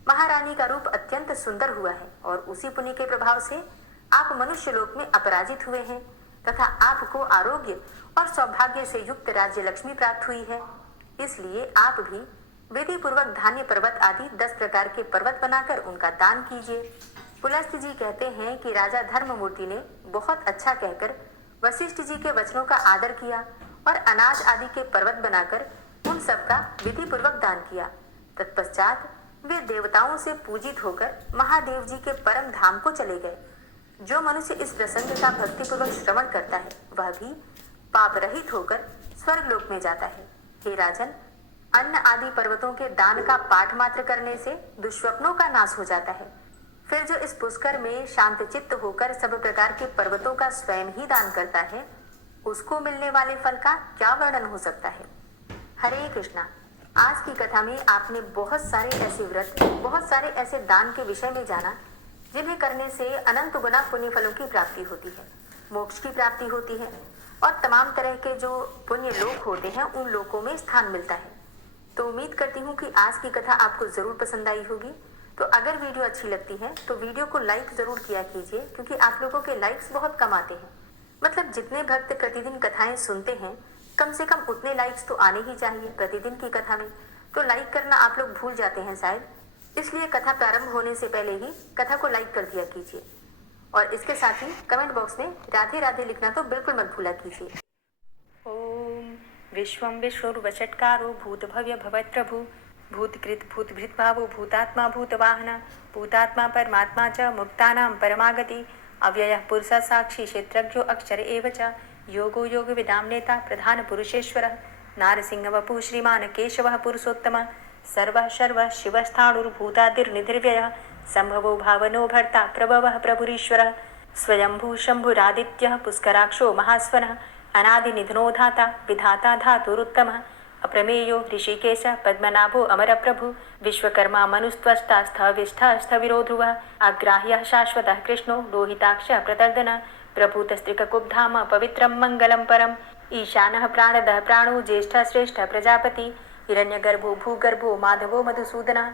महारानी का रूप अत्यंत सुंदर हुआ है और उसी पुण्य के प्रभाव से आप मनुष्य लोक में अपराजित हुए हैं तथा आपको आरोग्य और सौभाग्य से युक्त राज्य लक्ष्मी प्राप्त हुई है। इसलिए आप भी विधि पूर्वक धान्य पर्वत आदि 10 प्रकार के पर्वत बनाकर उनका दान कीजिए। पुलस्त जी कहते हैं कि राजा धर्ममूर्ति ने बहुत अच्छा कहकर वशिष्ठ जी के वचनों का आदर किया और अनाज आदि के पर्वत बनाकर उन सबका विधि पूर्वक दान किया। तत्पश्चात वे देवताओं से पूजित होकर महादेव जी के परम धाम को चले गए। जो मनुष्य इस प्रसंग का भक्तिपूर्वक श्रवण करता है, वह भी पाप रहित होकर स्वर्गलोक में जाता है। हे राजन, अन्न आदि पर्वतों के दान का पाठ मात्र करने से दुष्स्वप्नों का नाश हो जाता है। फिर जो इस पुष्कर में शांतचित्त होकर सब प्रकार के पर्वतों का स्वयं ही दान करता है, उसको मिलने वाले फल का क्या वर्णन हो सकता है। हरे कृष्णा। आज की कथा में आपने बहुत सारे ऐसे व्रत, बहुत सारे ऐसे दान के विषय में जाना जिन्हें करने से अनंत गुना पुण्य फलों की प्राप्ति होती है, मोक्ष की प्राप्ति होती है और तमाम तरह के जो पुण्य लोक होते हैं उन लोकों में स्थान मिलता है। तो उम्मीद करती हूँ कि आज की कथा आपको जरूर पसंद आई होगी। तो अगर वीडियो अच्छी लगती है तो वीडियो को लाइक जरूर किया कीजिए, क्योंकि आप लोगों के लाइक्स बहुत कम आते हैं। मतलब जितने भक्त प्रतिदिन कथाएं सुनते हैं, कम से कम उतने लाइक्स तो आने ही चाहिए प्रतिदिन की कथा में। तो लाइक करना आप लोग भूल जाते हैं शायद, इसलिए कथा प्रारंभ होने से पहले ही कथा को लाइक कर दिया कीजिए। और इसके साथ ही कमेंट बॉक्स में राधे राधे लिखना तो बिल्कुल मत भूला कीजिए। ओम विश्वं विष्णुर्वषट्कारो भूतभव्य भवत्प्रभु भूतकृत भूतभृद्भावो भूतात्मा भूतवाहन भूतात्मा परमात्मा च मुक्तानां परमागति अव्ययः पुरुषः साक्षी क्षेत्रज्ञो अक्षर एव च योगो योगविदां नेता प्रधान पुरुषेश्वरः नारसिंहवपुः श्रीमान् केशवः पुरुषोत्तमः सर्वः शर्वः शिवस्थाणुर्भूतादिर्निधिर्व्ययः संभवो भावनो भर्ता प्रभवः प्रभुरीश्वरः स्वयंभू शंभुरादित्यः पुष्कराक्षो महास्वनः अनादिनिधनो धाता विधाता धातुरुत्तमः अप्रमेयो ऋषिकेश पद्मनाभो अमरप्रभु विश्वकर्मा मनुस्त्वष्टा स्थविष्ठः स्थविरो ध्रुवः अग्राह्यः शाश्वतः कृष्णो लोहिताक्षः प्रतर्दनः प्रभूतस्त्रिककुब्धाम पवित्रं मङ्गलं परम् ईशानः प्राणदः प्राणो ज्येष्ठः श्रेष्ठः प्रजापति हिरण्यगर्भो भूगर्भो माधवो मधुसूदनः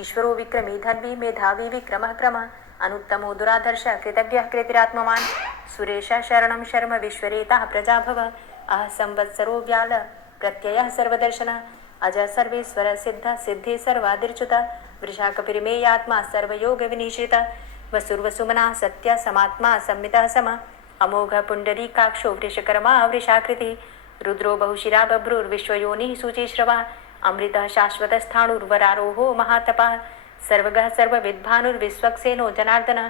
ईश्वरो विक्रमी धन्वी मेधावी विक्रमः क्रमः अनुत्तमो दुराधर्षः कृतज्ञः कृतिरात्मवान् सुरेशः शरणं शर्म विश्वरेताः प्रजाभवः अह संवत्सरो व्याल प्रत्ययः सर्वदर्शनः अजः सर्वेश्वर सिद्ध सिद्धे सर्वादिर्च्युतः वृषाकपिर्मेयात्मा सर्वयोगविनिश्रितः वसुर्वसुमनः सत्य समात्मा संमितः समः अमोघ पुण्डरीकाक्षो वृषकर्मा वृषाकृतिः रुद्रो बहुशिरा बभ्रुर्विश्वयोनिः शुचिश्रवः अमृतः शाश्वतस्थाणुर्वरारोहो महातपः सर्वगः सर्वविद्भानुर्विश्वक्सेनो जनार्दनः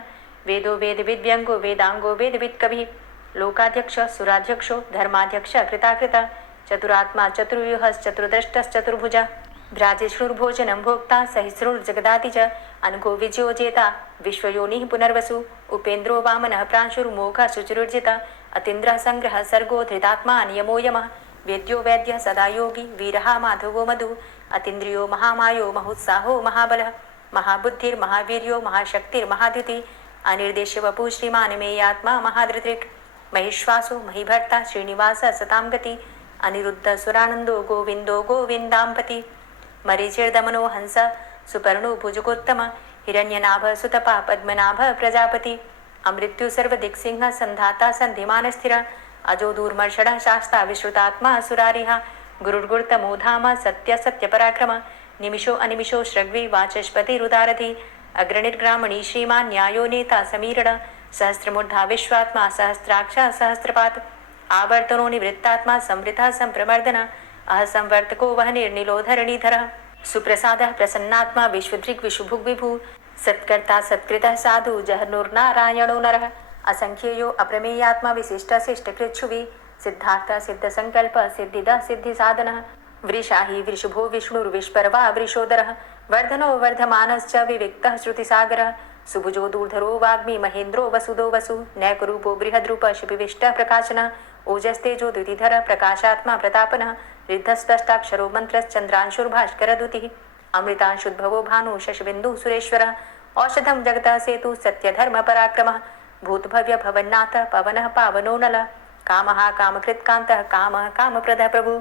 वेदो वेदविद्व्यङ्गो वेदाङ्गो वेदवित्कविः लोकाध्यक्षः सुराध्यक्षो धर्माध्यक्षः कृताकृतः चतुरात्मा चतुर्व्यूहश्चतुर्द्रष्टश्चतुर्भुजः भ्राजिष्णुर्भोजनं भोक्ता सहिष्णुर्जगदाति च अनघो विजयो जेता विश्वयोनिः पुनर्वसु उपेन्द्रो वामनः प्रांशुर्मोघः शुचिरुर्जितः अतीन्द्रः सङ्ग्रहः सर्गो धृतात्मा नियमो यमः वेद्यो वैद्यः सदा योगी वीरः माधवो मधु अतीन्द्रियो महामायो महोत्साहो महाबलः महाबुद्धिर्महावीर्यो महाशक्तिर्महाद्युति अनिर्देश्यवपुः श्रीमान् मेयात्मा महाधृतिर् महिश्वासो महीभर्ता श्रीनिवासः सतां गति अनिरुद्ध सुरानन्दो गोविन्दो गोविन्दाम्पति मरीचिर्दमनो हंस सुपर्णो भुजगोत्तम हिरण्यनाभ सुतपा पद्मनाभ प्रजापति अमृत्यु सर्वदिक्सिंह संधाता संधिमान स्थिर अजो दूर्मर्षण शास्ता विश्रुतात्मा सुरारिहा गुरुर्गुर्तमो धाम सत्य सत्य पराक्रम निमिषो अनिमिषो श्रग्वी वाचस्पति रुदारथि अग्रणिर्ग्रामणी श्रीमान् न्यायो नेता समीरण सहस्रमूर्धा विश्वात्मा सहस्राक्षा सहस्रपात आवर्तनो निवृत्तात्मा संवृतः संप्रमर्दन अह संवर्तको वह निर्निलोधरणीधरः सुप्रसादः प्रसन्नात्मा विश्वदृक् विशुभुग् विभु सत्कर्ता सत्कृतः साधु जहनुर्नारायणो नरः असंख्येयो अप्रमेयात्मा विशिष्ट शिष्टकृच्छुवि सिद्धार्थ सिद्धसंकल्प सिद्धिदः सिद्धिसाधनः वृषाहि वृषभो विष्णुर्विष्पर्वा वृषोदरः वर्धनो वर्धमानश्च विविक्तः श्रुतिसागरः सुभुजो दूर्धरो वाग्मी महेन्द्रो वसुदो वसु नैकरूपो बृहद्रूप शिपिविष्टः प्रकाशनः ओजस्तेजो द्युतिधर प्रकाशात्मा प्रतापनः रिद्धस्पष्टाक्षरो मन्त्रश्चन्द्रांशुर्भास्करद्युतिः अमृतांशुद्भवो भानु शशबिन्दुः सुरेश्वरः औषधं जगतः सेतु सत्यधर्मपराक्रमः भूतभव्य भवन्नाथ पवनः पावनो नलः कामः कामकृत्कान्तः कामः कामप्रदः प्रभु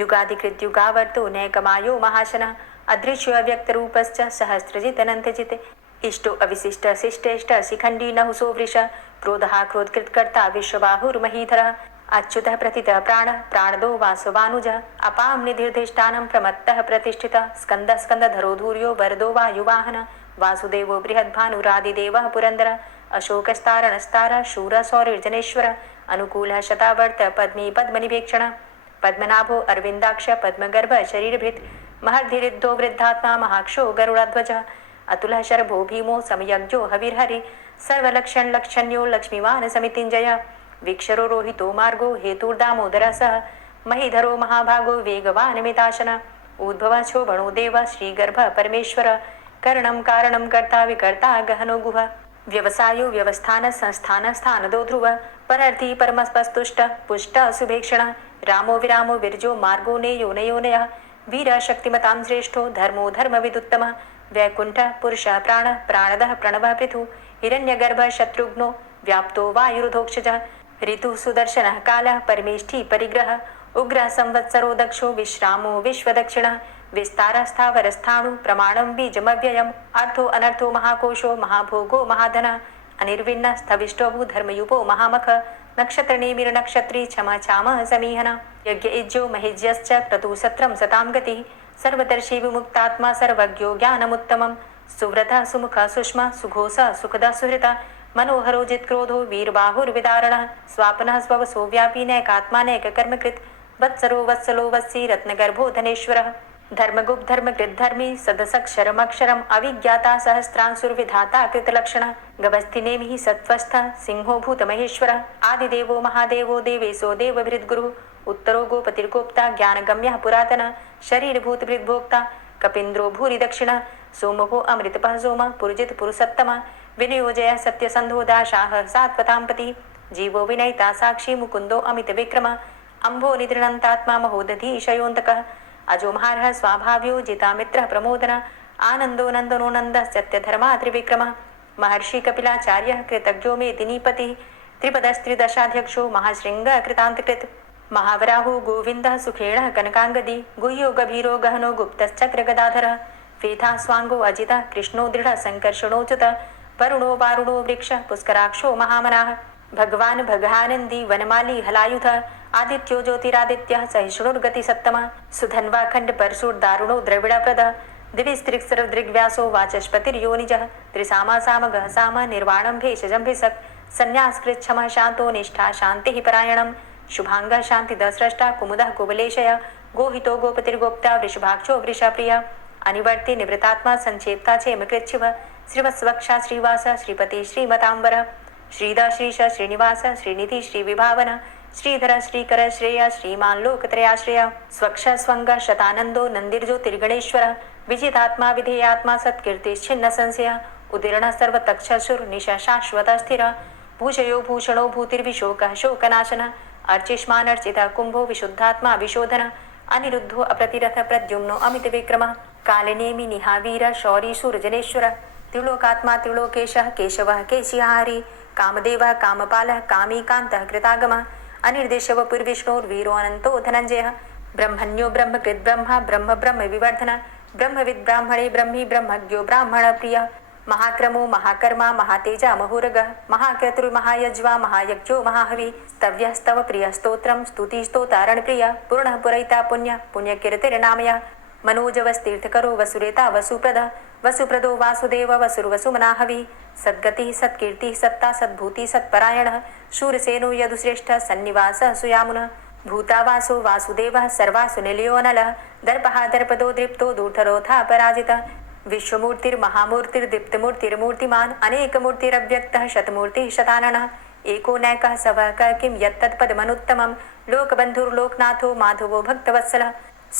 युगाधिकृत्युगावर्तो नैकमायो महाशनः अदृश्यो अव्यक्तरूपश्च सहस्रजितनन्तजित् इष्टो अविशिष्ट शिष्टेष्ट शिखण्डी नहुसो वृष क्रोधः क्रोधकृत्कर्ता विश्वबाहुर्महीधरः अच्युतः प्रतितः प्राणः प्राणदो वासवानुजः अपां निधिर्धिष्ठानं प्रमत्तः प्रतिष्ठितः स्कन्दः स्कन्दधरो धूर्यो वरदो वायुवाहनः वासुदेवो बृहद्भानुरादिदेवः पुरन्दरः अशोकस्तारणस्तारः शूरः सौरिर्जनेश्वरः अनुकूलः शतावर्त पद्मी पद्मनिवेक्षणः पद्मनाभो अरविन्दाक्ष पद्मगर्भ शरीरभृत् महर्धिरिद्धो वृद्धात्मा महाक्षो गरुडध्वजः अतुलः शर्भो भीमो समयज्ञो हविर्हरि सर्वलक्षणलक्षण्यो लक्ष्मीवान् समितिञ्जयः वीक्षरो रोहितो मार्गो हेतुर्दामोदरः सः महीधरो महाभागो वेगवान् मिताशनः उद्भवः शोभणो देव श्रीगर्भ परमेश्वर करणं कारणं कर्ता विकर्ता गहनो गुह व्यवसायो व्यवस्थान संस्थान स्थानदो ध्रुव परर्थी परमस्पस्तुष्ट पुष्ट सुभेक्षण रामो विरामो विरजो मार्गो नेयो नयोनयः वीर शक्तिमतां श्रेष्ठो धर्मो धर्मविदुत्तम वैकुंठ पुरुष प्राण प्राणदः प्रणव पृथु हिरण्यगर्भ शत्रुघ्नो व्याप्तो वायुरुधोक्षजः ऋतु सुदर्शनः कालः परमेष्ठी परिग्रह उग्रः संवत्सरो दक्षो विश्रामो विश्वदक्षिणः विस्तारस्थावरस्थाणु प्रमाणं बीजमव्ययम् अर्थो अनर्थो महाकोशो महाभोगो महाधनः अनिर्विण्ण स्थविष्टोभू धर्मयुपो महामख नक्षत्रनेमिर नक्षत्री क्षम चामः समीहन यज्ञ इज्जो महिज्यश्च क्रतुसत्रं सतां गतिः सर्वदर्शी विमुक्तात्मा सर्वज्ञो ज्ञानमुत्तमं सुव्रतः सुमुखः सुष्मा सुघोषः सुखदः सुहृतः मनोहरो जित्क्रोधो वीरबाहुर्विदारणः स्वापनः स्ववसो व्यापी नैकात्मानैककर्मकृत् वत्सरो वत्सलो वत्सी रत्नगर्भो धनेश्वरः धर्मगुप्त धर्मकृत धर्मी सदसक्षरमक्षरम अविज्ञाता सहस्रांसुर्विधाता कृतलक्षण गभस्तिनेमिः सत्वस्थ सिंहो भूतमहेश्वर आदिदेवो महादेवो देवेशो देवभृद्गुरु उत्तरो गोपतिर्गोप्ता ज्ञानगम्यः पुरातन शरीरभूतभृद्भोक्ता कपीन्द्रो भूरि दक्षिण सोमभो अमृतपः सोम पुरुजित पुरुषोत्तम विनियोजय सत्यसन्धो दाशाः सात्वतां जीवो विनयिता साक्षी मुकुन्दो अमित विक्रम अम्भो निद्रणन्तात्मा महोदधीशयोऽन्तकः अजो महारः स्वाभाव्यो जितामित्रः प्रमोदन आनन्दो नन्दनो नन्दः सत्यधर्मा त्रिविक्रम महर्षि कपिलाचार्यः कृतज्ञो मेदिनीपतिः त्रिपदस्त्रिदशाध्यक्षो महाशृङ्गः कृतान्तकृत् महावराहो गोविन्दः सुखेणः कनकाङ्गदी गुह्यो गभीरो गहनो गुप्तश्चक्र गदाधरः वेधा स्वाङ्गो अजितः कृष्णो दृढः सङ्कर्षणोच्युत वरुणो वारुणो वृक्षः पुष्कराक्षो महामनाः भगवान् भगानन्दी वनमाली हलायुधः आदित्यो ज्योतिरादित्यः सहिष्णुर्गतिसत्तमः सुधन्वा खण्ड परशुर्दारुणो द्रविडप्रदः दिविस्त्रिक्सरदृग्व्यासो वाचस्पतिर्योनिजः त्रिसामा सामगः साम निर्वाणं भेषजं भिषक् संन्यासकृच्छमः शान्तो निष्ठा शान्तिः परायणं शुभाङ्गः शान्तिदस्रष्टा कुमुदः कुवलेशय गोहितो गोपतिर्गोप्ता वृषभाक्षो वृषप्रियः अनिवर्ति निवृतात्मा संक्षेप्ता क्षेमकृच्छिवः श्रीवत्सवक्षा श्रीवास श्रीपति श्रीमताम्बर श्रीदा श्रीश श्रीनिवास श्रीनिधि श्रीविभावन श्रीधर श्रीकर श्रेय श्रीमान लोकत्रयाश्रय स्वक्ष स्वंग शतानंदो नंदिर्ज्योतिर्गणेश्वर विजितात्मा विधेयात्मा सत्कीर्तिश्छिन्न संशय उदीर्ण सर्वतक्षसुर निशा शाश्वत स्थिर भूषयो भूषणो भूतिर्विशोक शोकनाशन अर्चिष्मान अर्चित कुंभो विशुद्धात्मा विशोधन अनिरुद्धो अप्रतिरथ प्रद्युम्नो अमित विक्रम कालिनेमि निहावीर शौरी सूर्जनेश्वर त्रिलोकात्मा त्रिलोकेशः केशवः केशिहारी कामदेवः कामपालः कामीकान्तः कृतागमः अनिर्देशवपुर्विष्णोर्वीरो अनन्तो धनञ्जयः ब्रह्मण्यो ब्रह्मकृत् ब्रह्मा ब्रह्म ब्रह्म विवर्धन ब्रह्मविद् ब्राह्मणे ब्रह्मी ब्रह्मज्ञो ब्राह्मणप्रियः महाक्रमो महाकर्मा महातेजा महोरगः महाक्रतुर्महायज्वा महायज्ञो महाहवि स्तव्यस्तव प्रिय स्तोत्रं स्तुतिस्तोतारणप्रिय पूर्णः पुरैता पुण्य पुण्यकीर्तिर्नामयः मनोजवस्तीर्थकरो वसुरेता वसुप्रद वसुप्रदो वासुदेव वसुर्वसुमनाहवि सद्गतिः सत्कीर्तिः सत्ता सद्भूति सत्परायणः शूरसेनो यदुश्रेष्ठः सन्निवासः सुयामुनः भूतावासो वासुदेवः सर्वासु निलयोनलः दर्पः दर्पदो दृप्तो दूर्धरोधा पराजितः विश्वमूर्तिर्महामूर्तिर्दीप्तमूर्तिर्मूर्तिमान् अनेकमूर्तिरव्यक्तः शतमूर्तिः शताननः एको नैकः सवः किं यत्तत्पदमनुत्तमं लोकबन्धुर्लोकनाथो माधवो भक्तवत्सलः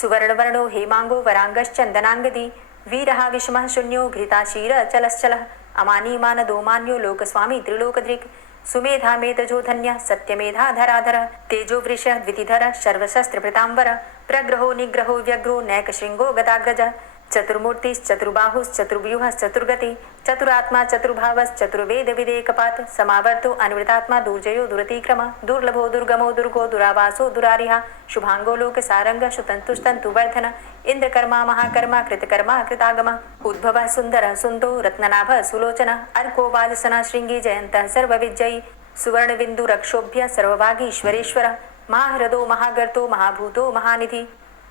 सुवर्णवर्णो हेमांगो वरांगश्चन्दनांगदी वीरः विषमः शून्यो घृताशीरचलश्चलः अमानीमानदो मान्यो लोकस्वामी त्रिलोकधृक् सुमेधा मेधजो धन्यः सत्यमेधाधराधरः तेजो वृषः द्वितिधरः सर्वशस्त्रभृताम्बरः प्रग्रहो निग्रहो व्यग्रो नैकशृङ्गो गदाग्रजः चतुर्मूर्तिश्चतुर्बाहुश्चतुर्व्यूहश्चतुर्गति चतुरात्मा चतुर्भावश्चतुर्वेद विदेकपात समावर्तो अनिवृतात्मा दुर्जयो दुरतिक्रम दुर्लभो दुर्गमो दुर्गो दुरावासो दुरारिहा शुभांगो लोकसारंग शुतन्तुस्तन्तुवर्धन इंद्रकर्मा महाकर्मा कृतकर्मा कृतागम उद्भवः सुन्दरः सुन्दो रत्ननाभः सुलोचनः अर्को वाजसनः शृङ्गी जयन्तः सर्वविजयी सुवर्णबिन्दुरक्षोभ्य सर्वभागीश्वरेश्वरः महाहृदो महागर्तो महाभूतो महानिधि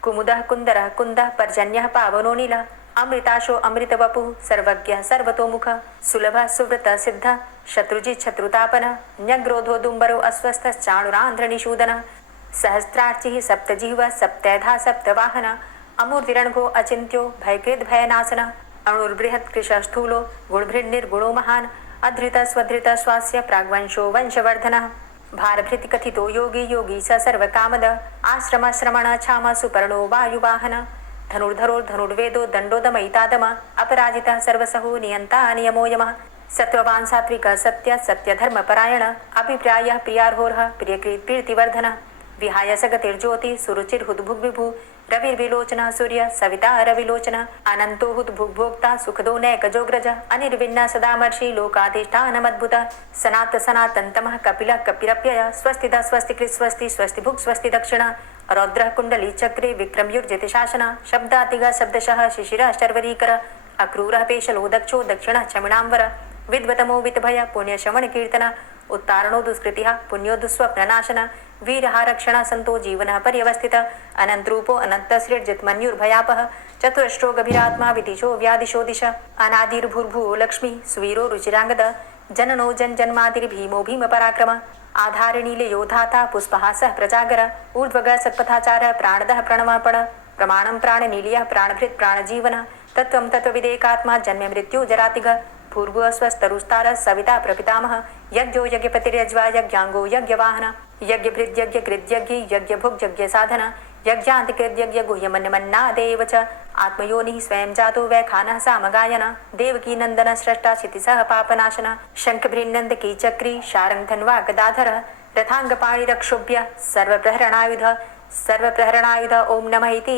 कुमुदः कुन्दरः कुन्दः पर्जन्यः पावनो नीलः अमृताशो अमृतवपुः सर्वज्ञः सर्वतोमुखः सुलभः सुव्रतः सिद्धः शत्रुजित् शत्रुतापनः न्यग्रोधो दुम्बरो अस्वस्थश्चाणुरान्ध्रनिषूदनः सहस्रार्चिः सप्तजिह्वः सप्तैधा सप्तवाहनः अमूर्तिरणघो अचिन्त्यो भयकृद् भयनाशनः अणुर्बृहत्कृशः स्थूलो गुणभृन्निर्गुणो महान् अधृतः स्वधृतः स्वास्य प्राग्वंशो वंशवर्धनः भारभृति कथितो योगी योगी स सर्वकामद आश्रम श्रमण छाम सुपर्णो वायुवाहन धनुर्धरो धनुर्वेदो दण्डोदमयितादम अपराजितः सर्वसहो नियन्ता नियमो यमः सत्त्ववान् सात्विकः सत्य सत्यधर्मपरायण अभिप्रायः प्रियार्होर्ह प्रियकृत् प्रीतिवर्धनः विहाय सगतिर्ज्योति सुरुचिर्हुद्भुग्विभु रविर्विलोचनः सूर्य सविता रविलोचनः अनन्तो हुद्भुग्भोक्ता सुखदो नैकजोग्रज अनिर्विण्ण सदामर्षि लोकाधिष्ठानमद्भुतः सनात सनातन्तमः कपिलः कपिरप्यय स्वस्तिदा स्वस्तिकृत् स्वस्ति स्वस्तिभुक् स्वस्ति दक्षिणः रौद्रः कुण्डली चक्रे विक्रमयुर्जित शासनः शब्दातिगः शब्दशः शिशिरः शर्वरीकर अक्रूरः पेशलो दक्षो दक्षिणः क्षमिणाम्बर विद्वतमो वितभय पुण्यशमन कीर्तन उत्तारणो दुष्कृतिः पुण्यो दुःस्वप्ननाशन वीरहारक्षण संतो जीवनः पर्यवस्थित अनन्तरूपो अनन्तसृर्जितमन्युर्भयापः चतुरष्ट्रो गभीरात्मा विदिशो व्यादिशो दिश अनादिर्भूर्भुवो लक्ष्मी सुवीरो रुचिराङ्गद जननो जन्मादिर्भीमो भीमपराक्रम आधारनीलयो धाता पुष्पहासः प्रजागर ऊर्ध्वगः सत्पथाचारः प्राणदः प्रणवपण प्रमाणं प्राणनीलयः प्राणभृत् प्राणजीवनः तत्त्वं तत्त्वविदेकात्मा जन्म मृत्यु जरातिगः भूर्भुवः स्वस्तरुस्तारः सविता प्रपितामह यज्ञो यज्ञपतिर्यज्वा यज्ञाङ्गो यज्ञवाहन यज्ञभृद्यज्ञकृद्यज्ञ यज्ञभुग्यज्ञसाधन यज्ञान्तिकृद्यज्ञ गुह्यमन्यमन्नादेव च आत्मयोनिः स्वयं जातो वैखानः सामगायन देवकी नन्दन स्रष्टा क्षितिसः पापनाशन शङ्खभृन्नन्दकी चक्री शारङ्गधन्वा गदाधरः रथाङ्गपाणिरक्षोभ्य सर्वप्रहरणायुध ओम नमः इति।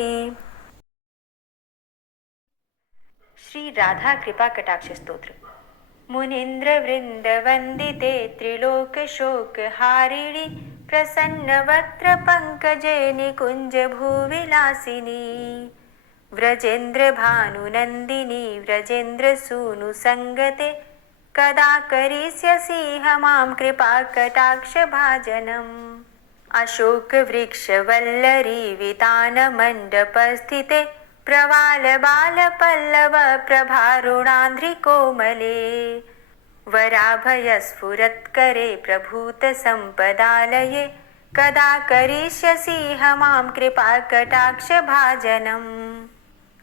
श्री राधा कृपा कटाक्ष स्तोत्र। मुनीन्द्र वृंद वंदिते त्रिलोक शोक हारिणी प्रसन्न वक्त्र पंकजे निकुंज भूविलासिनी व्रजेन्द्र भानुनंदिनी व्रजेन्द्र सूनु संगते कदा करिष्यसि मां कृपा कटाक्ष भाजनम् अशोक वृक्ष वल्लरी वितान मंडप स्थिते प्रवाल बाल पल्लव प्रभारुणान्ध्रि कोमले वराभय स्फुरत्करे प्रभूत संपदालये कदा करिष्यसि मां कृपा कटाक्ष भाजनम्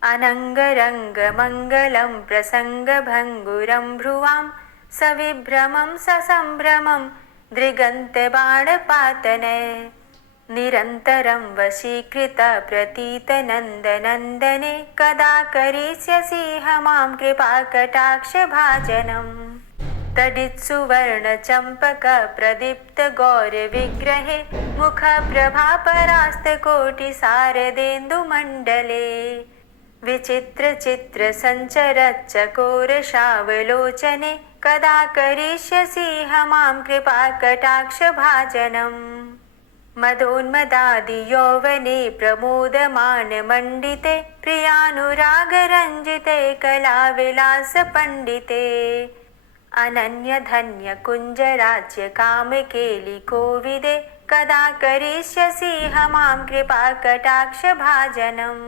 अनङ्गरङ्ग मङ्गलं प्रसङ्ग भङ्गुरं भ्रुवां सविभ्रमं ससम्भ्रमं दृगन्त बाणपातने निरन्तरं वशीकृत प्रतीत नन्दनन्दने कदा करिष्यसि मां कृपा कटाक्ष भाजनम् तडित्सुवर्ण चम्पक प्रदीप्त गौर विग्रहे मुख प्रभा परास्त कोटि शारदेन्दुमण्डले विचित्र चित्र संचर चकोर शावलोचने कदा करिष्यसि मां कृपा कटाक्ष भाजनम् मदोन्मदादि यौवने प्रमोदमान मंडिते प्रियानुराग रंजिते कला विलास पंडिते अनन्य धन्य कुंज राज्य काम केलि कोविदे कदा करिष्यसि मां कृपा कटाक्ष भाजनम्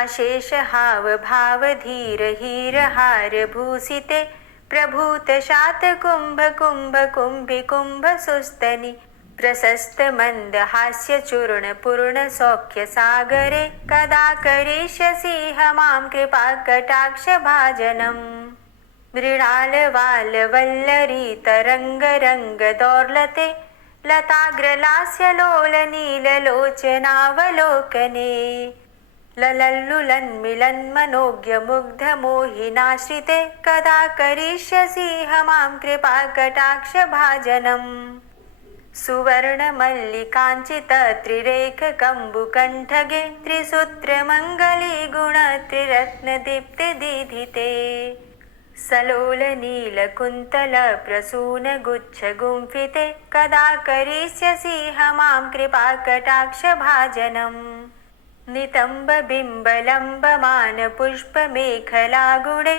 अशेष हाव भाव धीर हीर हार भूषिते प्रभूत शात कुंभ कुंभ कुंभि कुंभ सुस्तनि प्रशस्त मंद हास्य चूर्ण पूर्ण सौख्य सागरे कदा करिष्यसि मां कृपा कटाक्ष भाजनम् मृणाल वाल वल्लरी तरंग रंग दौर्लते लताग्रलास्य लोल नील लोचनावलोकने ललल्लुलन्मिलन् मनोज्ञ मुग्ध मोहिनाश्रिते कदा करिष्यसि मां कृपा कटाक्ष भाजनम् सुवर्ण मल्लिकाञ्चित त्रिरेख कम्बुकण्ठगे त्रिसूत्र मङ्गली गुण त्रिरत्न दीप्ति दीधिते सलोल नील कुन्तल प्रसून गुच्छ गुम्फिते कदा करिष्यसि मां कृपा कटाक्ष भाजनम् नितम्ब बिम्ब लम्बमान पुष्प मेखला गुणे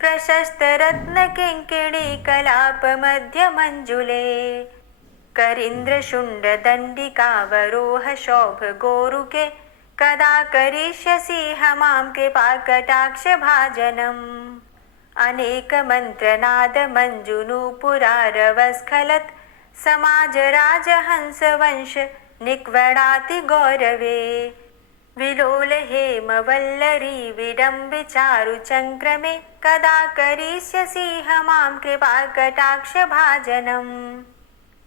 प्रशस्त रत्न किङ्किणी कलाप मध्य मंजुले करीन्द्र शुण्ड दण्डिकावरोह शोभ गोरुके कदा करिष्यसि मां कृपा कटाक्ष भाजनम् अनेक मंत्रनाद मंजुनूपुरारवस्खलत् समाज राजहंस वंश निक्वणाति गौरवे विलोल हेम वल्लरी विडम्बि चारु चंक्रमे कदा करिष्यसि मां कृपा कटाक्ष भाजनम्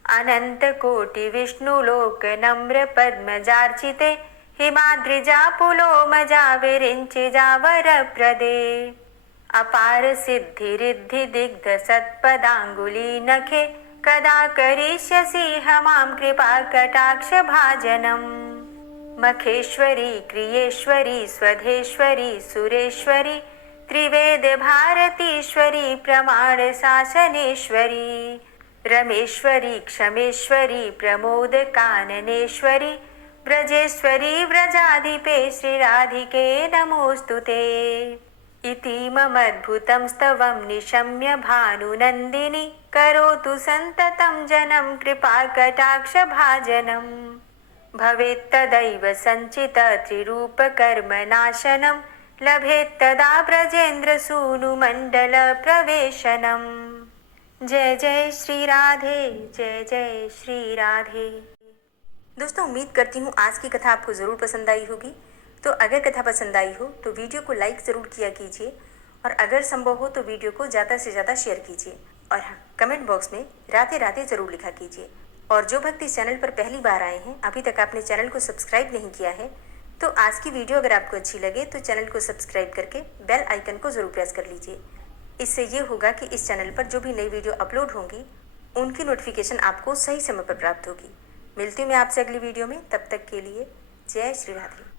अनंत कोटि विष्णुलोक नम्र पद्मजार्चिते हिमाद्रिजा पुलोमजा विरिञ्चिजा वरप्रदे अपार सिद्धिरिद्धि दिग्ध सत्पदाङ्गुली नखे कदा करिष्यसि मां कृपा कटाक्ष भाजनम् मखेश्वरी क्रियेश्वरी स्वधेश्वरी सुरेश्वरी त्रिवेद भारतीश्वरी प्रमाण शासनेश्वरी रमेश्वरी क्षमेश्वरी प्रमोद काननेश्वरी व्रजेश्वरी व्रजाधिपे श्रीराधिके नमोऽस्तुते इति ममद्भुतं स्तवं निशम्य भानुनन्दिनी करोतु सन्ततं जनं कृपाकटाक्षभाजनम् भवेत्तदैव सञ्चित त्रिरूपकर्मनाशनं लभेत्तदा ब्रजेन्द्रसूनुमण्डलप्रवेशनम् जय जय श्री राधे, जय जय श्री राधे। दोस्तों, उम्मीद करती हूँ आज की कथा आपको ज़रूर पसंद आई होगी। तो अगर कथा पसंद आई हो तो वीडियो को लाइक ज़रूर किया कीजिए और अगर संभव हो तो वीडियो को ज़्यादा से ज़्यादा शेयर कीजिए और हाँ, कमेंट बॉक्स में राधे राधे ज़रूर लिखा कीजिए। और जो भक्त इस चैनल पर पहली बार आए हैं, अभी तक आपने चैनल को सब्सक्राइब नहीं किया है, तो आज की वीडियो अगर आपको अच्छी लगे तो चैनल को सब्सक्राइब करके बेल आइकन को ज़रूर प्रेस कर लीजिए। इससे ये होगा कि इस चैनल पर जो भी नई वीडियो अपलोड होंगी उनकी नोटिफिकेशन आपको सही समय पर प्राप्त होगी। मिलती हूँ मैं आपसे अगली वीडियो में, तब तक के लिए जय श्री राधे।